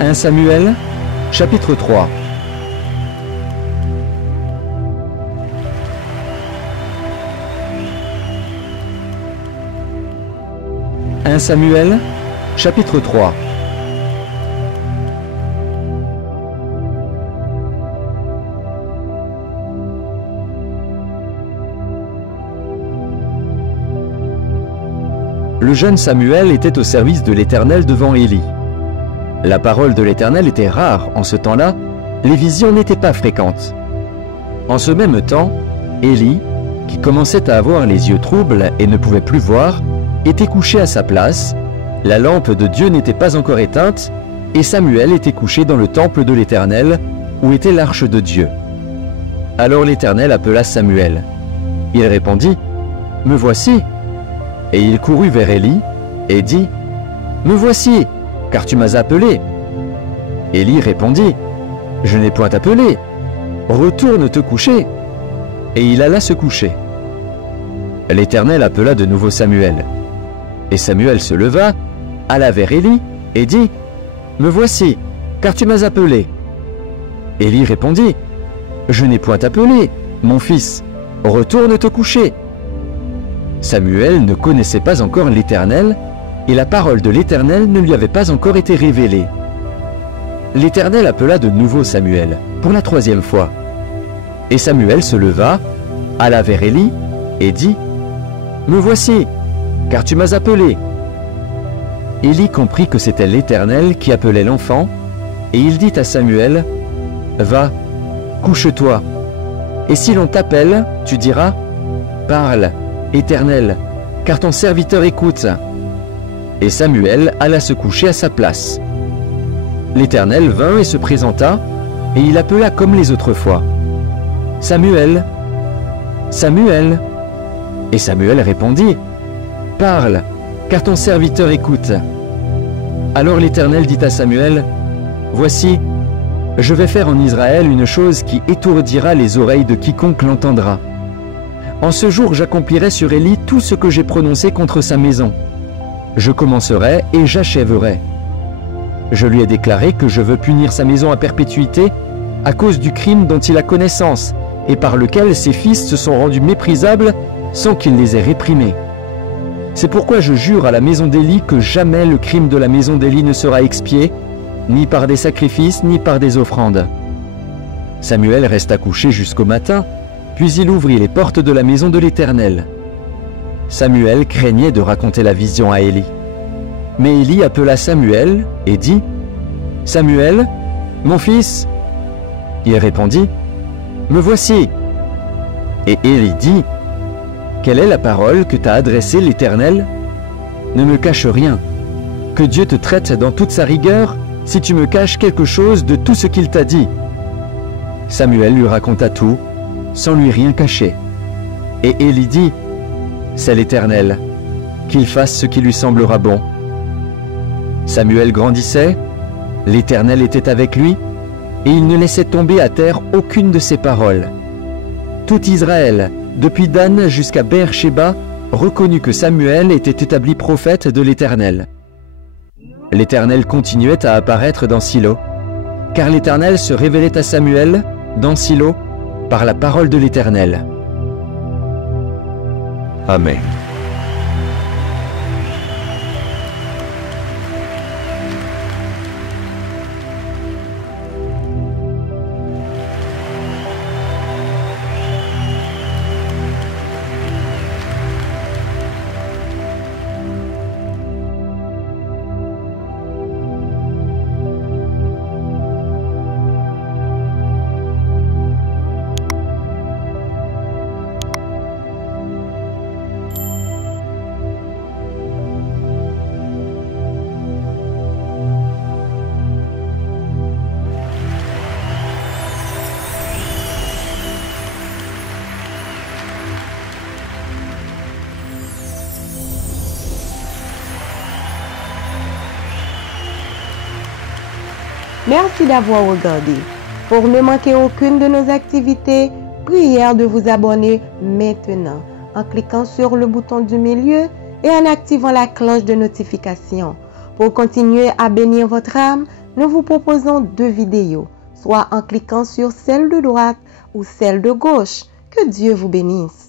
1 Samuel, chapitre 3. « 1 Samuel, chapitre 3. Le jeune Samuel était au service de l'Éternel devant Élie. La parole de l'Éternel était rare en ce temps-là, les visions n'étaient pas fréquentes. En ce même temps, Élie, qui commençait à avoir les yeux troubles et ne pouvait plus voir, était couché à sa place, la lampe de Dieu n'était pas encore éteinte, et Samuel était couché dans le temple de l'Éternel, où était l'arche de Dieu. Alors l'Éternel appela Samuel. Il répondit, « Me voici !» Et il courut vers Élie et dit, « Me voici, car tu m'as appelé. » Élie répondit, « Je n'ai point appelé. Retourne te coucher. » Et il alla se coucher. L'Éternel appela de nouveau Samuel. Et Samuel se leva, alla vers Élie et dit, « Me voici, car tu m'as appelé. » Élie répondit, « Je n'ai point appelé, mon fils. Retourne te coucher. » Samuel ne connaissait pas encore l'Éternel, et la parole de l'Éternel ne lui avait pas encore été révélée. L'Éternel appela de nouveau Samuel, pour la 3e fois. Et Samuel se leva, alla vers Élie, et dit, « Me voici, car tu m'as appelé. » Élie comprit que c'était l'Éternel qui appelait l'enfant, et il dit à Samuel, « Va, couche-toi, et si l'on t'appelle, tu diras, « Parle, Éternel, car ton serviteur écoute. » Et Samuel alla se coucher à sa place. L'Éternel vint et se présenta, et il appela comme les autres fois, « Samuel, Samuel. » Et Samuel répondit, « Parle, car ton serviteur écoute. » Alors l'Éternel dit à Samuel, « Voici, je vais faire en Israël une chose qui étourdira les oreilles de quiconque l'entendra. En ce jour, j'accomplirai sur Élie tout ce que j'ai prononcé contre sa maison. Je commencerai et j'achèverai. Je lui ai déclaré que je veux punir sa maison à perpétuité à cause du crime dont il a connaissance et par lequel ses fils se sont rendus méprisables sans qu'il les ait réprimés. C'est pourquoi je jure à la maison d'Élie que jamais le crime de la maison d'Élie ne sera expié, ni par des sacrifices, ni par des offrandes. » Samuel resta couché jusqu'au matin, puis il ouvrit les portes de la maison de l'Éternel. Samuel craignait de raconter la vision à Élie. Mais Élie appela Samuel et dit, « Samuel, mon fils ?» Il répondit, « Me voici. » Et Élie dit, « Quelle est la parole que t'a adressée l'Éternel? Ne me cache rien. Que Dieu te traite dans toute sa rigueur si tu me caches quelque chose de tout ce qu'il t'a dit. » Samuel lui raconta tout, sans lui rien cacher. Et Élie dit, « C'est l'Éternel, qu'il fasse ce qui lui semblera bon. » Samuel grandissait, l'Éternel était avec lui, et il ne laissait tomber à terre aucune de ses paroles. Tout Israël, depuis Dan jusqu'à Beer-Shéba, reconnut que Samuel était établi prophète de l'Éternel. L'Éternel continuait à apparaître dans Silo, car l'Éternel se révélait à Samuel, dans Silo, par la parole de l'Éternel. Amen. Merci d'avoir regardé. Pour ne manquer aucune de nos activités, prière de vous abonner maintenant en cliquant sur le bouton du milieu et en activant la cloche de notification. Pour continuer à bénir votre âme, nous vous proposons 2 vidéos, soit en cliquant sur celle de droite ou celle de gauche. Que Dieu vous bénisse.